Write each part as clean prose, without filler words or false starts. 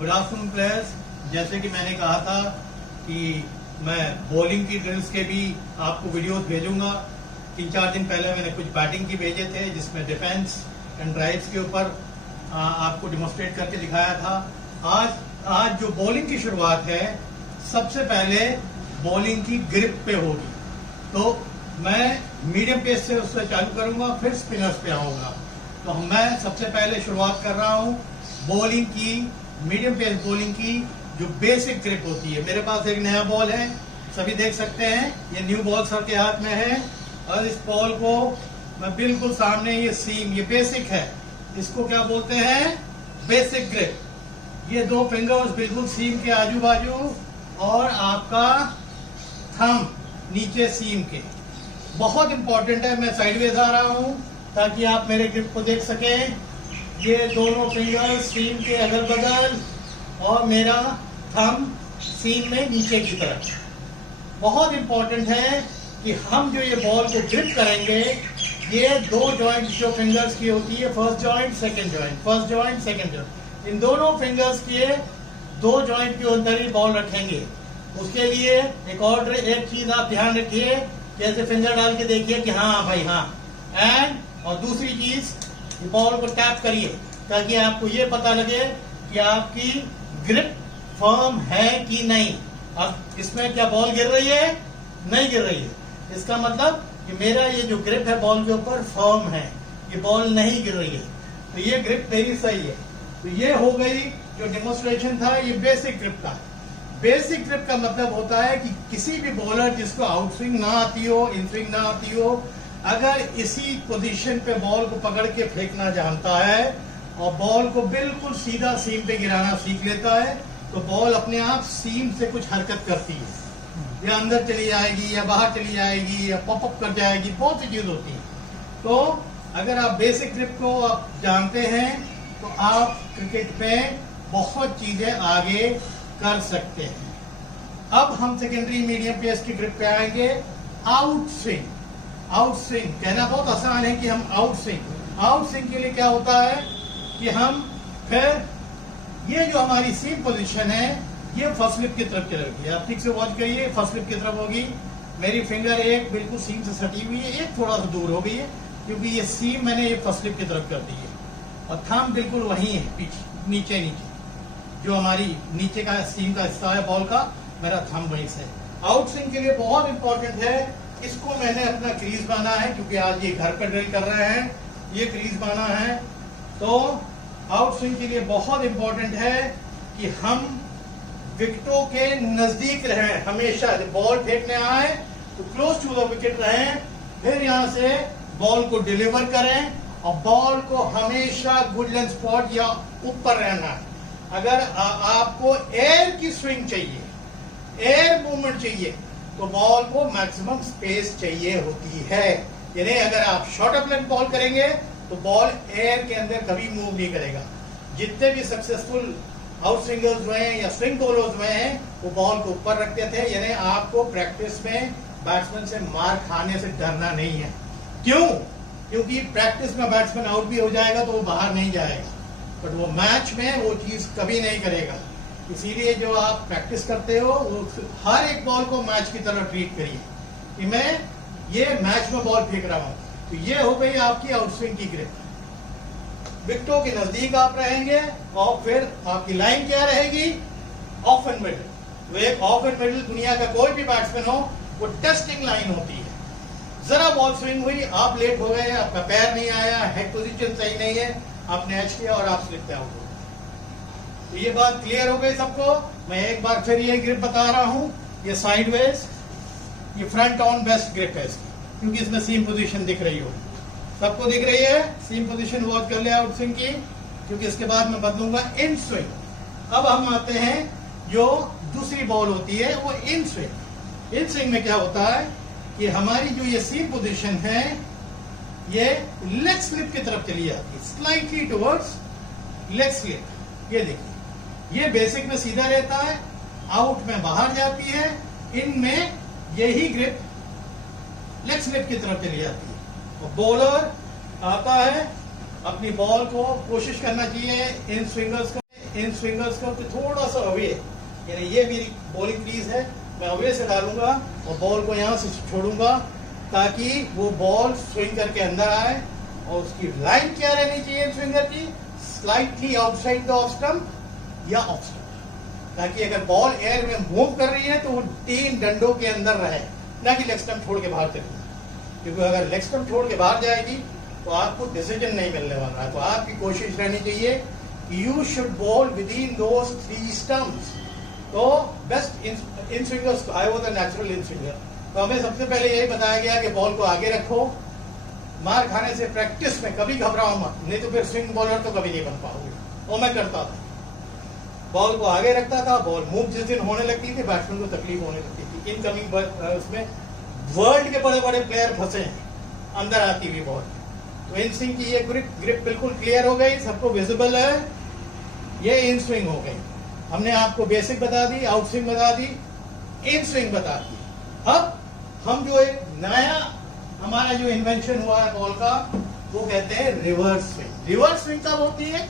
Good afternoon players. जैसे कि मैंने कहा था कि मैं बॉलिंग की ड्रिल्स के भी आपको वीडियोस भेजूंगा। 3-4 दिन पहले मैंने कुछ बैटिंग की भेजे थे जिसमें डिफेंस एंड ड्राइव्स के ऊपर आपको डिमोस्ट्रेट करके दिखाया था। आज जो बॉलिंग की शुरुआत है सबसे पहले बॉलिंग की ग्रिप पे होगी, तो मैं मीडियम पेस से उससे चालू करूंगा, फिर स्पिनर्स पे आऊंगा। तो मैं सबसे पहले शुरुआत कर रहा हूं बॉलिंग की, मीडियम पेस बॉलिंग की जो बेसिक ग्रिप होती है। मेरे पास एक नया बॉल है, सभी देख सकते हैं, ये न्यू बॉल सर के हाथ में है और इस बॉल को मैं बिल्कुल सामने, ये सीम, ये बेसिक है, इसको क्या बोलते हैं, बेसिक ग्रिप। ये 2 फिंगर्स बिल्कुल सीम के आजू बाजू और आपका थंब नीचे सीम के, बहुत इंपॉर्टेंट है। मैं साइडवेज आ रहा हूं ताकि आप मेरे ग्रिप को देख सकें। ये दोनों फिंगर्स सीम के अगल बगल और मेरा थंब सीम में नीचे की तरफ। बहुत इंपॉर्टेंट है कि हम जो ये बॉल को ग्रिप करेंगे, ये 2 जॉइंट जो फिंगर्स की होती है, first joint second joint, first joint second joint, इन दोनों फिंगर्स के 2 जॉइंट के अंदर ही बॉल रखेंगे। उसके लिए एक चीज आप ध्यान रखिए, जैसे फिंगर डाल के देखिए कि हाँ भाई हाँ, एंड और दूसरी चीज बॉल को टैप करिए ताकि आपको ये पता लगे कि आपकी ग्रिप फर्म है कि नहीं। अब इसमें क्या बॉल गिर रही है? नहीं गिर रही है। इसका मतलब कि मेरा ये जो ग्रिप है बॉल के ऊपर फर्म है, ये बॉल नहीं गिर रही है, तो ये ग्रिप मेरी सही है। तो ये हो गई जो डेमोन्स्ट्रेशन था, ये बेसिक ग्रिप का। बेसिक ग्रिप का मतलब होता है कि किसी भी बॉलर जिसको आउट स्विंग ना आती हो, इन स्विंग ना आती हो, अगर इसी पोजीशन पे बॉल को पकड़ के फेंकना जानता है और बॉल को बिल्कुल सीधा सीम पे गिराना सीख लेता है, तो बॉल अपने आप सीम से कुछ हरकत करती है, या अंदर चली जाएगी या बाहर चली जाएगी या पॉपअप कर जाएगी, बहुत सी चीज होती है। तो अगर आप बेसिक ग्रिप को आप जानते हैं तो आप क्रिकेट में बहुत चीजें आगे कर सकते हैं। अब हम सेकेंडरी मीडियम पेस की ग्रिप पे आएंगे। आउट स्विंग, आउट स्विंग कहना बहुत आसान है कि हम आउट स्विंग के लिए क्या होता है कि हम फिर ये जो हमारी सीम पोजीशन है, ये फर्स्ट स्लिप की तरफ चलेगी। आप ठीक से वॉच करिए, फर्स्ट स्लिप की तरफ होगी। मेरी फिंगर एक बिल्कुल सीम से सटी हुई है, एक थोड़ा सा दूर हो गई है क्योंकि ये सीम मैंने एक फर्स्ट स्लिप की तरफ कर दी है, और थंब बिल्कुल वही है पीछे, नीचे जो हमारी नीचे का सीम का हिस्सा है बॉल का, मेरा थंब वहीं से। आउट स्विंग के लिए बहुत इंपॉर्टेंट है, इसको मैंने अपना क्रीज माना है क्योंकि आज ये घर पर ड्रिल कर रहे हैं, ये क्रीज माना है। तो आउट स्विंग के लिए बहुत इंपॉर्टेंट है कि हम विकेटों के नजदीक रहें हमेशा। जब बॉल फेंकने आए तो क्लोज टू द विकेट रहें, फिर यहां से बॉल को डिलीवर करें और बॉल को हमेशा गुड लेंथ स्पॉट या ऊपर रहना है। अगर आपको एयर की स्विंग चाहिए, एयर मूवमेंट चाहिए, तो बॉल को मैक्सिमम स्पेस चाहिए होती है। यानी अगर आप शॉर्ट ऑफ लेंथ बॉल करेंगे तो बॉल एयर के अंदर कभी मूव नहीं करेगा। जितने भी सक्सेसफुल आउट स्विंगर्स हुए हैं या स्विंग बॉलर्स हुए हैं, वो बॉल को ऊपर रखते थे। यानी आपको प्रैक्टिस में बैट्समैन से मार खाने से डरना नहीं है। क्यों? क्योंकि प्रैक्टिस में बैट्समैन आउट भी हो जाएगा तो वो बाहर नहीं जाएगा, बट वो मैच में वो चीज कभी नहीं करेगा। इसीलिए जो आप प्रैक्टिस करते हो, वो हर एक बॉल को मैच की तरह ट्रीट करिए कि मैं ये मैच में बॉल फेंक रहा हूं। तो ये हो गई आपकी आउटस्विंग की ग्रिप। विकेटों के नजदीक आप रहेंगे और फिर आपकी लाइन क्या रहेगी, ऑफ एंड मिडल। तो एक ऑफ एंड मिडल दुनिया का कोई भी बैट्समैन हो, वो टेस्टिंग लाइन होती है। जरा बॉल स्विंग हुई, आप लेट हो गए, आपका पैर नहीं आया, हेड पोजीशन सही नहीं है, आपने एच किया और आप स्लिप पे आउट हो। तो ये बात क्लियर हो गई सबको। मैं एक बार फिर ये ग्रिप बता रहा हूं, ये साइडवेज, ये फ्रंट ऑन बेस्ट ग्रिप है इसकी, क्योंकि इसमें सीम पोजीशन दिख रही हो, सबको दिख रही है सीम पोजीशन। वॉच कर ले आउट स्विंग की, क्योंकि इसके बाद मैं बदलूंगा इन स्विंग। अब हम आते हैं जो दूसरी बॉल होती है, वो इन स्विंग। इन स्विंग में क्या होता है कि हमारी जो ये सीम पोजीशन है, ये लेग स्लिप की तरफ चली जाती है, स्लाइटली टुवर्ड्स लेग स्लिप। ये देखिए, ये बेसिक में सीधा रहता है, आउट में बाहर जाती है, इन में यही ग्रिप लेग स्लिप की तरफ चली जाती है। और बॉलर आता है, अपनी बॉल को कोशिश करना चाहिए इन स्विंगर्स का इन स्विंगर्स को थोड़ा सा अवे, यानी ये मेरी बॉलिंग क्रीज है, मैं अवे से डालूंगा और बॉल को यहाँ से छोड़ूंगा ताकि वो बॉल स्विंग करके अंदर आए। और उसकी लाइन क्या रहनी चाहिए स्विंगर की, slightly outside the off stump या ऑफ स्टंप, ताकि अगर बॉल एयर में मूव कर रही है तो वो 3 डंडों के अंदर रहे, ना कि लेग स्टंप छोड़ के बाहर चली। क्योंकि अगर लेग स्टंप छोड़ के बाहर जाएगी तो आपको डिसीजन नहीं मिलने वाला है। तो आपकी कोशिश रहनी चाहिए कि you should bowl within those 3 stumps. तो best inswingers, I was a natural inswinger, तो हमें सबसे पहले यही बताया गया कि बॉल को आगे रखो, मार खाने से प्रैक्टिस में कभी घबराओ मत, नहीं तो फिर स्विंग बॉलर तो कभी नहीं बन पाओगे। वो मैं करता था, बॉल को आगे रखता था, बॉल मूव जिस दिन होने लगती थी बैट्समैन को तकलीफ होने लगती थी। इनकमिंग उसमें वर्ल्ड के बड़े बड़े प्लेयर फंसे हैं अंदर आती हुई बॉल। तो इन स्विंग की ये ग्रिप बिल्कुल क्लियर हो गई, सबको विजिबल है, ये इन स्विंग हो गई। हमने आपको बेसिक बता दी, आउट स्विंग बता दी, इन स्विंग बता दी। अब हम जो एक नया हमारा जो इन्वेंशन हुआ है बॉल का, वो कहते हैं रिवर्स स्विंग। रिवर्स स्विंग कब होती है,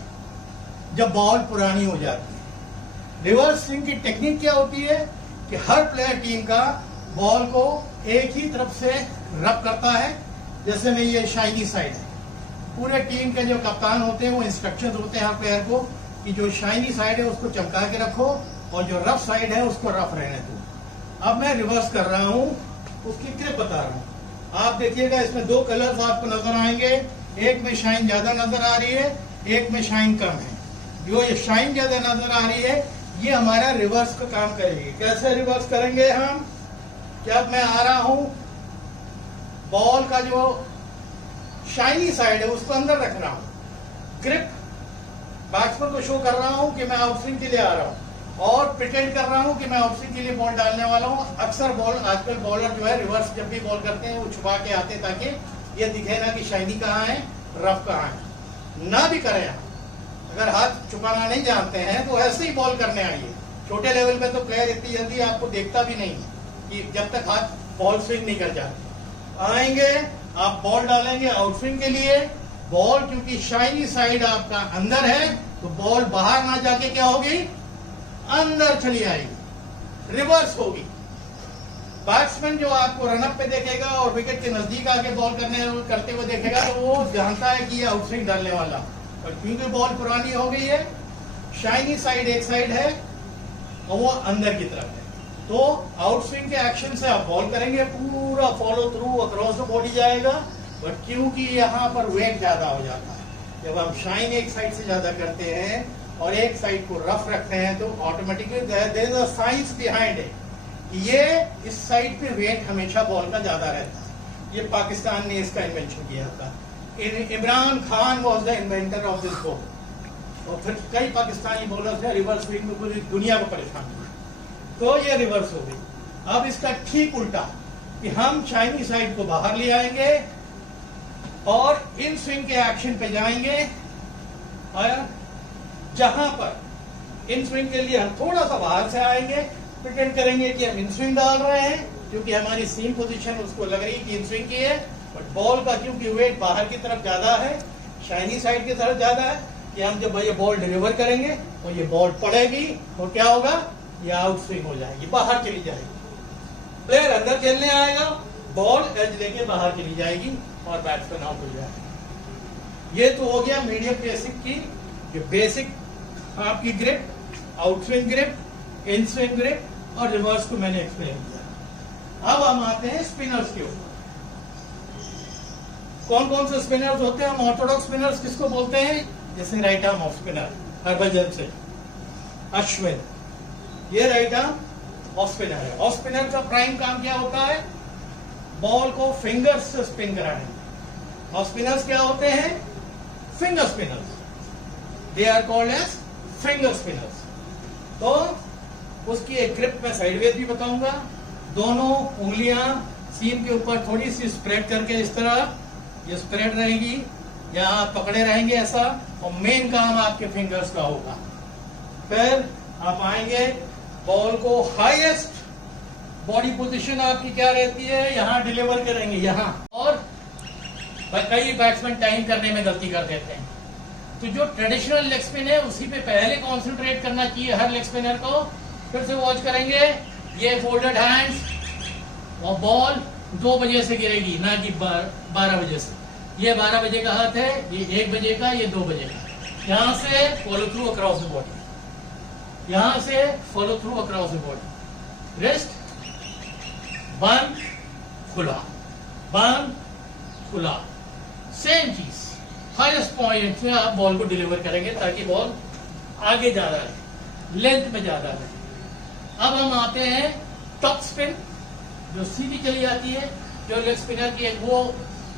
जब बॉल पुरानी हो जाती है। रिवर्स स्विंग की टेक्निक क्या होती है कि हर प्लेयर टीम का बॉल को एक ही तरफ से रब करता है। जैसे में ये शाइनी साइड है, पूरे टीम के जो कप्तान होते हैं वो इंस्ट्रक्शंस होते हैं हर प्लेयर को कि जो शाइनी साइड है उसको चमका के रखो और जो रफ साइड है उसको रफ रहने दो। अब मैं रिवर्स कर रहा हूं, उसकी ग्रिप बता रहा हूं। आप देखिएगा इसमें 2 कलर्स आपको नजर आएंगे, एक में शाइन ज्यादा नजर आ रही है, एक में शाइन कम है। जो ये शाइन ज्यादा नजर आ रही है ये हमारा रिवर्स का काम करेगी। कैसे रिवर्स करेंगे हम, जब मैं आ रहा हूं बॉल का जो शाइनी साइड है उसको अंदर रख रहा हूं, ग्रिप बैट्समैन को शो कर रहा हूं कि मैं आउटस्विंग के लिए आ रहा हूं और प्रिटेंड कर रहा हूं कि मैं आउटस्विंग के लिए बॉल डालने वाला हूं। अक्सर बॉल आजकल बॉलर जो है रिवर्स जब भी बॉल करते हैं वो छुपा के आते हैं ताकि ये दिखे ना कि शाइनी कहाँ है, रफ कहाँ है। ना भी करें आप, अगर हाथ छुपाना नहीं जानते हैं तो ऐसे ही बॉल करने आइए। छोटे लेवल पे तो प्लेयर इतनी जल्दी आपको देखता भी नहीं कि जब तक हाथ बॉल स्विंग नहीं कर जाते। आएंगे आप बॉल डालेंगे आउटस्विंग के लिए, बॉल क्योंकि शाइनी साइड आपका अंदर है तो बॉल बाहर ना जाके क्या होगी, अंदर चली आएगी, रिवर्स होगी। बैट्समैन जो आपको रनअप पे देखेगा और विकेट के नजदीक आके बॉल करते हुए देखेगा तो वो जानता है कि ये आउटस्विंग डालने वाला, और क्योंकि बॉल पुरानी हो गई है, शाइनी साइड एक साइड है और वो अंदर की तरफ है, तो आउटस्विंग के एक्शन से आप बॉल करेंगे, पूरा follow through across the body जाएगा। बट क्योंकि यहाँ पर वेट ज्यादा हो जाता है, जब हम शाइन एक साइड से ज्यादा करते हैं और एक साइड को रफ रखते हैं तो automatically there is a science behind it, ये इस साइड पे वेट हमेशा बॉल का ज्यादा रहता है। ये पाकिस्तान ने इसका इन्वेंशन किया था। Imran Khan was the inventor of this ball, और फिर कई पाकिस्तानी बॉलर्स हैं रिवर्स स्विंग में पूरी दुनिया को परेशान किया, तो ये रिवर्स हो गई। अब इसका ठीक उल्टा कि हम शाइनी साइड को बाहर ले आएंगे और इन स्विंग के एक्शन पे जाएंगे, और जहां पर इन स्विंग के लिए हम थोड़ा सा बाहर से आएंगे, प्रिटेंड करेंगे कि हम इन स्विंग डाल रहे हैं क्योंकि हमारी सीम पोजीशन उसको लग रही है कि इन स्विंग की है, बट बॉल का क्योंकि वेट बाहर की तरफ ज्यादा है, शाइनी साइड की तरफ ज्यादा है, कि हम जब ये बॉल डिलीवर करेंगे तो ये बॉल पड़ेगी और क्या होगा, ये आउट स्विंग हो जाएगी, बाहर चली जाएगी। प्लेयर अंदर खेलने आएगा, बॉल एज लेके बाहर चली जाएगी और बैट्समैन आउट हो जाएगा। ये तो हो गया मीडियम बेसिक की, जो बेसिक आपकी grip, out swing grip, in swing grip और रिवर्स को मैंने एक्सप्लेन किया। अब हम आते हैं स्पिनर्स के ऊपर। कौन कौन से स्पिनर्स होते हैं, हम ऑर्थोडॉक्स स्पिनर्स किसको बोलते हैं, जैसे right arm off spinner Harbhajan Singh, Ashwin, ये राइट आर्म ऑफ स्पिनर है। ऑफ स्पिनर का प्राइम काम क्या होता है, बॉल को फिंगर्स से स्पिन कराने। ऑफ स्पिनर्स क्या होते हैं, finger spinners, they are called as finger spinners. तो उसकी एक ग्रिप में साइडवेज भी बताऊंगा, दोनों उंगलियां सीम के ऊपर थोड़ी सी स्प्रेड करके इस तरह ये स्प्रेड रहेगी, यहाँ पकड़े रहेंगे ऐसा, और मेन काम आपके फिंगर्स का होगा। फिर आप आएंगे, बॉल को हाईएस्ट बॉडी पोजीशन आपकी क्या रहती है, यहाँ डिलीवर करेंगे यहाँ, और कई बैट्समैन टाइम करने में गलती कर देते हैं, तो जो ट्रेडिशनल लेग स्पिन है उसी पे पहले कॉन्सेंट्रेट करना चाहिए हर लेग स्पिनर को। फिर से वॉच करेंगे, ये फोल्डेड हैंड्स और बॉल 2 बजे से गिरेगी, ना कि 12 बजे से। ये 12 बजे का हाथ है, ये 1 बजे का, ये 2 बजे का। यहां से follow through across the body, यहां से follow through across the body. Wrist बंद खुला, बंद खुला, सेम चीज हाईएस्ट पॉइंट से आप बॉल को डिलीवर करेंगे ताकि बॉल आगे ज्यादा रहे, लेंथ में ज्यादा रहे। अब हम आते हैं टॉप स्पिन, जो सीधी चली जाती है, जो लेग स्पिनर की एक वो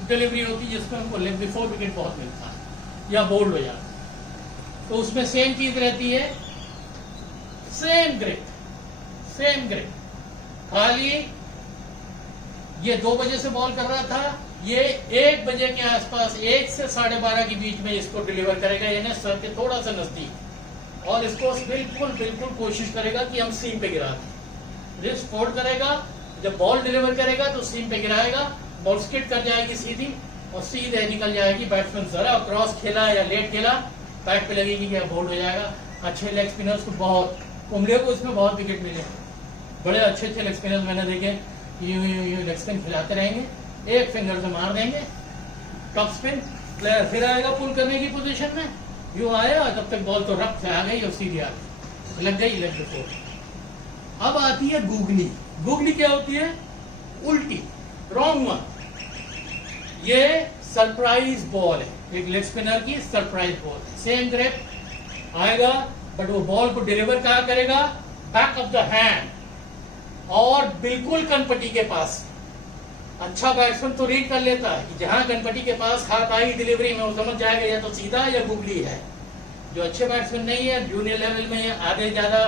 डिलीवरी होती है जिसमें हमको लेग बिफोर विकेट बहुत मिलता है या बोल्ड हो जाता है। तो उसमें सेम चीज रहती है, सेम ग्रिप, सेम ग्रिप, खाली ये 2 बजे से बॉल कर रहा था, ये 1 बजे के आसपास, 1 से 12:30 के बीच में इसको डिलीवर करेगा, यानी सर के थोड़ा सा नजदीक। और इसको बिल्कुल बिल्कुल कोशिश करेगा कि हम सीम पे गिरा दें। रिस्ट फोल्ड करेगा, जब बॉल डिलीवर करेगा तो सीम पे गिराएगा, बॉल स्किड कर जाएगी सीधी और सीधे निकल जाएगी। बैट्समैन जरा क्रॉस खेला या लेट खेला, बैट पे लगेगी कि बोल्ड हो जाएगा। अच्छे लेग स्पिनर्स को बहुत, कुंबले को इसमें बहुत विकेट मिले, बड़े अच्छे अच्छे लेग स्पिनर्स मैंने देखे, यूं लेग स्पिन खिलाते रहेंगे, एक फिंगर से मार देंगे, टॉप स्पिन, प्लेयर फिर आएगा पुल करने की पोजीशन में, यूं आया तब तक बॉल तो रफ से आ गई और सीधी आ गई, लग गई लेग बिफोर। अब आती है गूगली। गूगली क्या होती है? उल्टी, रॉन्ग वन। ये सरप्राइज बॉल है, एक लेग स्पिनर की सरप्राइज बॉल है। सेम ग्रिप आएगा, बट वो बॉल को डिलीवर कहाँ करेगा? बैक ऑफ द हैंड और बिल्कुल कनपट्टी के पास। अच्छा बैट्समैन तो रीड कर लेता है कि जहां कनपट्टी के पास हाथ आई डिलीवरी में, वो समझ जाएगा या तो सीधा या गुगली है। जो अच्छे बैट्समैन नहीं है, जूनियर लेवल में आधे ज्यादा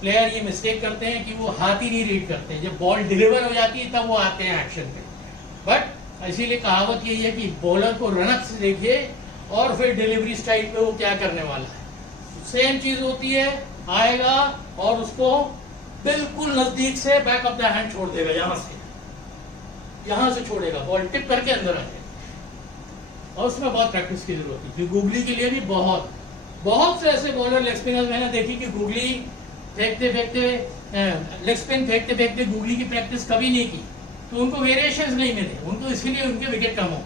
प्लेयर ये मिस्टेक करते हैं कि वो हाथ ही नहीं रीड करते, जब बॉल डिलीवर हो जाती है तब वो आते हैं एक्शन पे। बट इसीलिए कहावत यही है कि बॉलर को रनअप से देखिए और फिर डिलीवरी स्टाइल पे वो क्या करने वाला है। सेम चीज होती है, आएगा और उसको बिल्कुल नजदीक से बैक ऑफ द हैंड छोड़ देगा, यहां से छोड़ेगा, बॉल टिप करके अंदर आ जाएगा। और उसमें बहुत प्रैक्टिस की जरूरत है। गूगली के लिए भी बहुत से ऐसे बॉलर लेग स्पिनर मैंने देखी कि गूगली फेंकते लेग स्पिन फेंकते गूगली की प्रैक्टिस कभी नहीं की, तो उनको वेरिएशंस नहीं मिले उनको, इसीलिए उनके विकेट कम हो।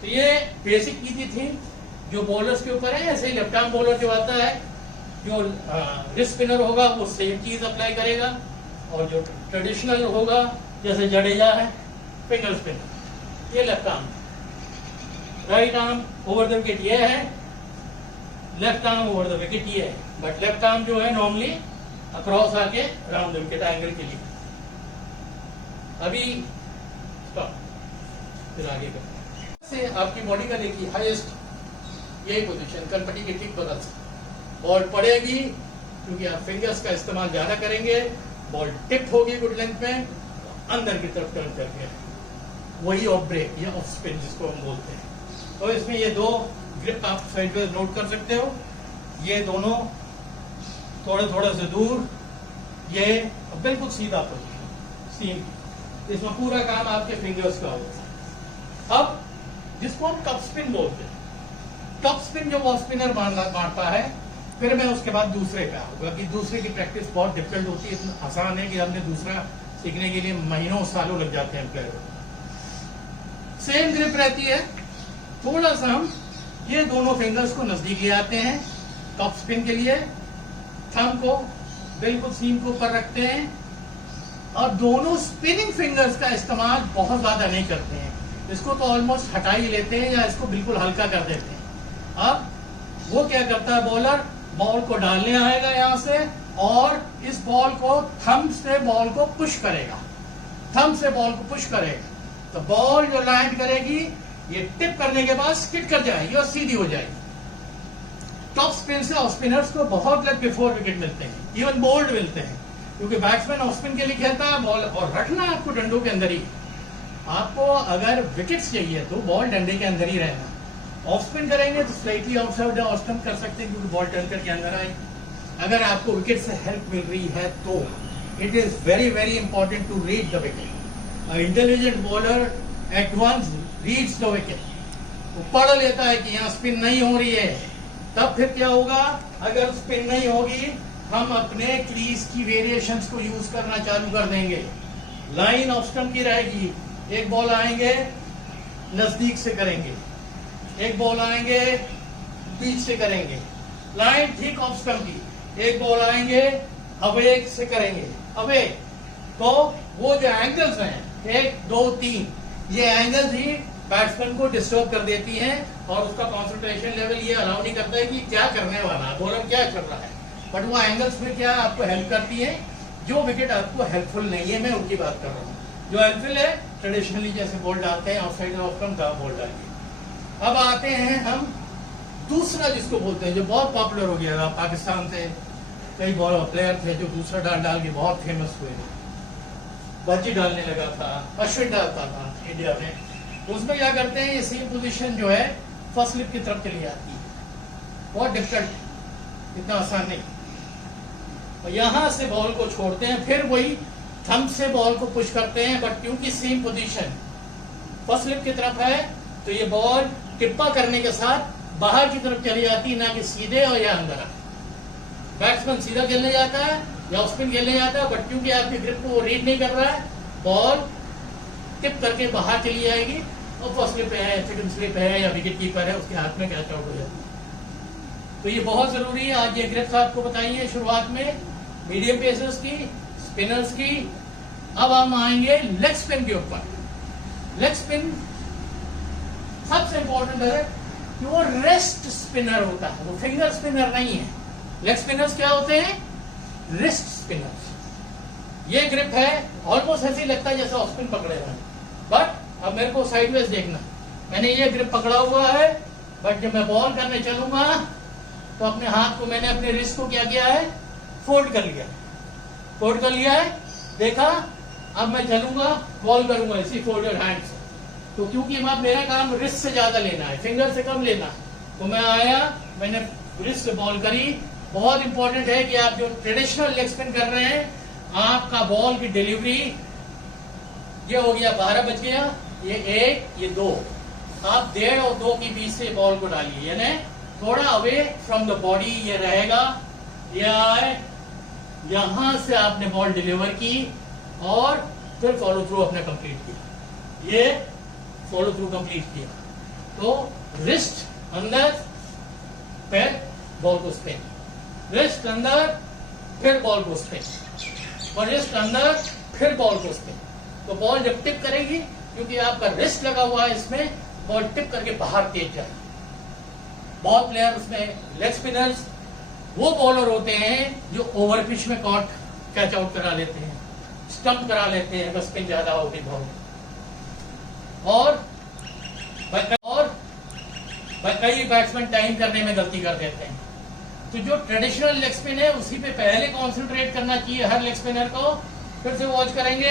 तो ये बेसिक नीति थी जो बॉलर्स के ऊपर है। ऐसे ही लेफ्ट आर्म बॉलर जो आता है, जो रिस्ट स्पिनर होगा वो सेम चीज अप्लाई करेगा, और जो ट्रेडिशनल होगा जैसे जडेजा है फिंगर स्पिनर, ये left arm. Right arm over the wicket ये है, left arm over the wicket ये है। बट लेफ्ट आर्म जो है नॉर्मली अक्रॉस आके अराउंड द विकेट एंगल के लिए। अभी स्टॉप, फिर आगे से आपकी बॉडी का देखिए हाईएस्ट यही पोजीशन, कनपट्टी के ठीक बगल से बॉल पड़ेगी, क्योंकि आप फिंगर्स का इस्तेमाल ज्यादा करेंगे, बॉल टिप होगी गुड लेंथ में, अंदर की तरफ टर्न करके, वही ऑफ ब्रेक या ऑफ स्पिन जिसको हम बोलते हैं। तो इसमें ये 2 ग्रिप आप साइडवेज नोट कर सकते हो, ये दोनों थोड़े से दूर, ये बिल्कुल सीधा पोजीशन सीम, इसमें पूरा काम आपके फिंगर्स का होगा। अब जिसको हम टॉप स्पिन बोलते हैं, टॉप स्पिन जो ऑफ स्पिनर मारता है, फिर मैं उसके बाद दूसरे पे आऊंगा कि दूसरे की प्रैक्टिस बहुत डिफिकल्ट होती है, इतना आसान है कि हमने दूसरा सीखने के लिए महीनों सालों लग जाते हैं प्लेयर को। सेम ग्रिप रहती है, थोड़ा सा हम ये दोनों फिंगर्स को नजदीक ले आते हैं टॉप स्पिन के लिए, थंब को बिल्कुल सीम के ऊपर रखते हैं, और दोनों स्पिनिंग फिंगर्स का इस्तेमाल बहुत ज्यादा नहीं करते हैं, इसको तो ऑलमोस्ट हटा ही लेते हैं या इसको बिल्कुल हल्का कर देते हैं। अब वो क्या करता है, बॉलर बॉल को डालने आएगा यहां से, और इस बॉल को थंब से बॉल को पुश करेगा, थंब से बॉल को पुश करेगा, तो बॉल जो लैंड करेगी ये टिप करने के बाद स्किड कर जाएगी और सीधी हो जाएगी। टॉप स्पिन से ऑफ स्पिनर्स को बहुत लेग बिफोर विकेट मिलते हैं, इवन बोल्ड मिलते हैं, क्योंकि बैट्समैन ऑफ स्पिन के लिए खेलता है बॉल, और रखना आपको डंडों के अंदर ही। आपको अगर विकेट्स चाहिए तो बॉल डंडे के अंदर ही रहना, ऑफ स्पिन करेंगे तो स्लाइटली आउटसाइड ऑफ स्टंप कर सकते हैं, क्योंकि बॉल टर्न करके अंदर आए। अगर आपको विकेट से हेल्प मिल रही है तो it is very very important to read the wicket. Intelligent bowler at once reads the wicket, वो पढ़ लेता है कि यहाँ स्पिन नहीं हो रही है, तब फिर क्या होगा, अगर स्पिन नहीं होगी हम अपने क्रीज की वेरिएशंस को यूज करना चालू कर देंगे। लाइन ऑफ स्टंप की रहेगी, एक बॉल आएंगे नजदीक से करेंगे, एक बॉल आएंगे बीच से करेंगे, लाइन ठीक ऑफ स्टंप की, एक बॉल आएंगे अवे से करेंगे, अवे। तो वो जो एंगल्स हैं 1 2 3, ये एंगल्स ही बैट्समैन को डिस्टर्ब कर देती हैं और उसका कंसंट्रेशन लेवल ये अलाउ नहीं करता है कि क्या करने वाला है, बॉलर क्या कर रहा है। बट वो एंगल्स में क्या आपको हेल्प करती है, जो विकेट आपको हेल्पफुल नहीं है, मैं उनकी बात कर रहा हूँ। जो हेल्पफुल है ट्रेडिशनली जैसे बॉल डालते हैं ऑफ साइड ऑफ स्टंप का बॉल डालिए। अब आते हैं हम दूसरा जिसको बोलते हैं, जो बहुत पॉपुलर हो गया था, पाकिस्तान से कई बॉलर प्लेयर थे जो दूसरा डाल के बहुत फेमस हुए। बच्ची डालने लगा था, अश्विन डालता था इंडिया में। उसमें क्या करते हैं, ये सेम पोजीशन जो है फर्स्ट स्लिप की तरफ चली जाती है, बहुत डिफिकल्ट, इतना आसान नहीं। और यहां से बॉल को छोड़ते हैं, फिर वही थंब से बॉल को पुश करते हैं, बट क्योंकि सेम पोजीशन फर्स्ट स्लिप की तरफ है तो ये बॉल टिप्पा करने के साथ बाहर की तरफ चली जाती है, ना कि सीधे और या अंदर। बैट्समैन सीधा खेलने जाता है या स्पिन खेलने जाता है, बट क्योंकि आपकी ग्रिप को वो रीड नहीं कर रहा है, बॉल टिप करके बाहर चली जाएगी और फर्स्ट स्लिप है, सेकंड स्लिप है या विकेट कीपर है, उसके हाथ में कैच आउट हो जाती है। तो ये बहुत जरूरी है। आज ये ग्रिप्स आपको बताई है शुरुआत में, मीडियम पेसर्स की, स्पिनर्स की। अब हम आएंगे लेग स्पिन के ऊपर। लेग स्पिन सबसे इंपॉर्टेंट है कि वो रेस्ट स्पिनर होता है, वो फिंगर स्पिनर नहीं है। लेग स्पिनर्स क्या होते हैं, रिस्ट स्पिनर्स। ये ग्रिप है, ऑलमोस्ट ऐसे ही लगता है जैसे ऑफ स्पिन पकड़े हुए हैं, बट अब मेरे को साइडवेज देखना, मैंने ये ग्रिप पकड़ा हुआ है, बट जब मैं बॉल करने चलूंगा तो अपने हाथ को, मैंने अपने रिस्ट को क्या किया है, फोल्ड कर लिया, फोल्ड कर लिया है, देखा। अब मैं चलूंगा, बॉल करूंगा इसी फोल्डेड हैंड से। तो क्योंकि अब मेरा काम रिस्ट से ज्यादा लेना है, फिंगर से कम लेना है, तो मैं आया, मैंने रिस्ट से बॉल करी। बहुत इंपॉर्टेंट है कि आप जो ट्रेडिशनल लेग स्पिन कर रहे हैं, आपका बॉल की डिलीवरी, ये हो गया 12 बज गया, ये 1 ये 2, आप 1.5 और 2 के बीच से बॉल को डालिए, यानी थोड़ा अवे फ्रॉम द बॉडी ये रहेगा। ये आए, यहां से आपने बॉल डिलीवर की और फिर फॉलो थ्रू अपने कंप्लीट किया, ये फॉलो थ्रू कंप्लीट किया। तो रिस्ट अंदर, फिर बॉल को स्पिन, रिस्ट अंदर, फिर बॉल को स्पिन, और रिस्ट अंदर, फिर बॉल को स्पिन। तो बॉल जब टिप करेगी, क्योंकि आपका रिस्ट लगा हुआ है इसमें, बॉल टिप करके बाहर तेज जाएगी। बहुत प्लेयर उसमें लेग स्पिनर्स वो बॉलर होते हैं जो ओवर पिच में कॉट कैच आउट करा लेते हैं, स्टंप करा लेते हैं, बस स्पिन ज्यादा होगी बॉल। और कई बैट्समैन टाइम करने में गलती कर देते हैं। तो जो ट्रेडिशनल लेग स्पिन है उसी पे पहले कंसंट्रेट करना चाहिए हर लेग स्पिनर को। फिर से वॉच करेंगे,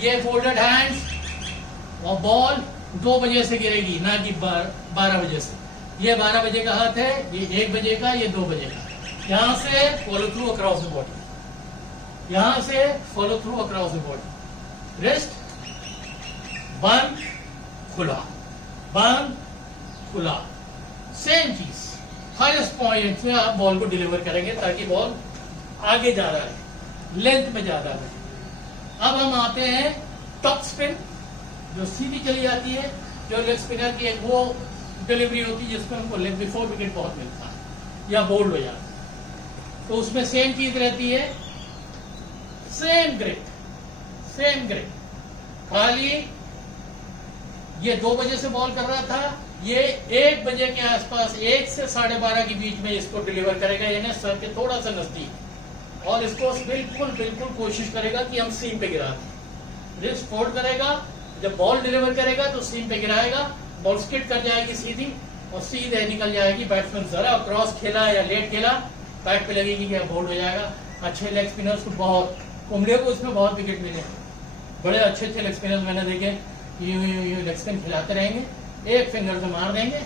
ये फोल्डेड हैंड्स और बॉल 2 बजे से गिरेगी, ना कि 12 बजे से। ये 12 बजे का हाथ है, ये 1 बजे का, ये 2 बजे का। यहां से follow through across the body, यहां से follow through across the body, wrist बंद खुला, बंद खुला, सेम चीज हाईएस्ट पॉइंट में आप बॉल को डिलीवर करेंगे ताकि बॉल आगे जा रहा है, लेंथ में ज्यादा है। अब हम आते हैं टॉप स्पिन, जो सीधी चली जाती है, जो लेग स्पिनर की एक वो डिलीवरी होती है जिसमें हमको लेग बिफोर विकेट बहुत मिलता है या बोल्ड हो जाता है। तो उसमें सेम चीज रहती है, सेम ग्रिप, सेम ग्रिप, खाली ये 2 बजे से बॉल कर रहा था, ये 1 बजे के आसपास, 1 से 12:30 के बीच में इसको डिलीवर करेगा, यानी सर के थोड़ा सा नजदीक, और इसको बिल्कुल बिल्कुल कोशिश करेगा कि हम सीम पे गिरा दें। रिस्ट फोल्ड करेगा, जब बॉल डिलीवर करेगा तो सीम पे गिराएगा, बॉल स्किट कर जाएगी सीधी और सीधे निकल जाएगी। बैट्समैन जरा क्रॉस खेला या लेट खेला, बैट पे लगेगी कि बोल्ड हो जाएगा। अच्छे लेग स्पिनर्स को बहुत, कुंबले को इसमें बहुत विकेट मिले, बड़े अच्छे अच्छे लेग स्पिनर्स मैंने देखे, यूं लेग स्पिन खिलाते रहेंगे, एक फिंगर से मार देंगे,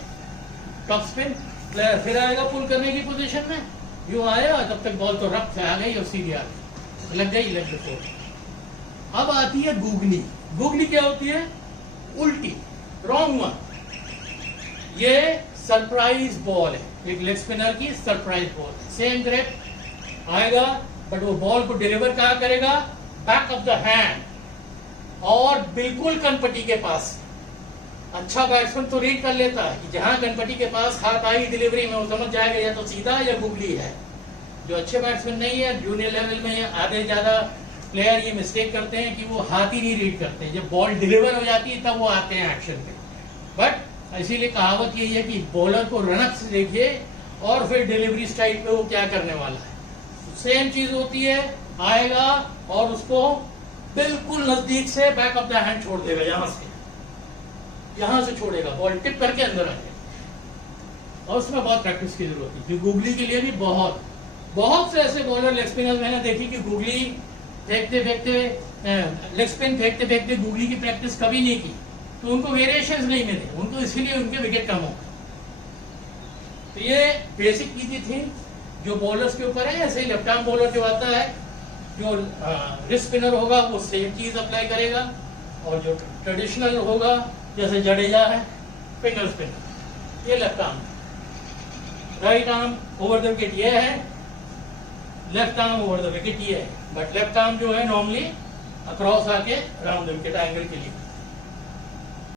टॉप स्पिन, प्लेयर फिर आएगा पुल करने की पोजीशन में, यूं आया, तब तक बॉल तो रफ आ गई और सीधी आ गई, लग गई लेग बिफोर। अब आती है गूगली। गूगली क्या होती है, उल्टी, रॉन्ग वन। ये सरप्राइज बॉल है, एक लेग स्पिनर की सरप्राइज बॉल है। सेम ग्रिप आएगा, बट वो बॉल को डिलीवर कहाँ करेगा? बैक ऑफ द हैंड, और बिल्कुल कनपट्टी के पास। अच्छा बैट्समैन तो रीड कर लेता है कि जहां कनपट्टी के पास हाथ आई डिलीवरी में, वो समझ जाएगा या तो सीधा या गुगली है। जो अच्छे बैट्समैन नहीं है, जूनियर लेवल में आधे ज्यादा प्लेयर ये मिस्टेक करते हैं कि वो हाथ ही नहीं रीड करते, जब बॉल डिलीवर हो जाती है तब वो आते हैं एक्शन पे। बट इसीलिए कहावत यही है कि बॉलर को रनअप से देखिए और फिर डिलीवरी स्टाइल पे वो क्या करने वाला है। सेम चीज होती है, आएगा और उसको बिल्कुल नजदीक से बैक ऑफ द हैंड छोड़ देगा, यहां से छोड़ेगा, बॉल टिप करके अंदर आ जाएगा। और उसमें बहुत प्रैक्टिस की जरूरत है। गुगली के लिए भी बहुत से ऐसे बॉलर लेग स्पिनर मैंने देखी कि गुगली फेंकते लेग स्पिन फेंकते गुगली की प्रैक्टिस कभी नहीं की, तो उनको वेरिएशंस नहीं मिले, उनको इसीलिए उनके विकेट कम हो गए। तो ये बेसिक चीजें थी जो बॉलर्स के ऊपर है। ऐसे ही लेफ्ट आर्म बॉलर जो आता है, जो रिस्ट स्पिनर होगा वो सेम चीज अप्लाई करेगा, और जो ट्रेडिशनल होगा जैसे जडेजा है फिंगर स्पिनर, ये left arm. Right arm over the wicket ये है, left arm over the wicket ये है। बट लेफ्ट आर्म जो है नॉर्मली अक्रॉस आके राउंड द विकेट एंगल के लिए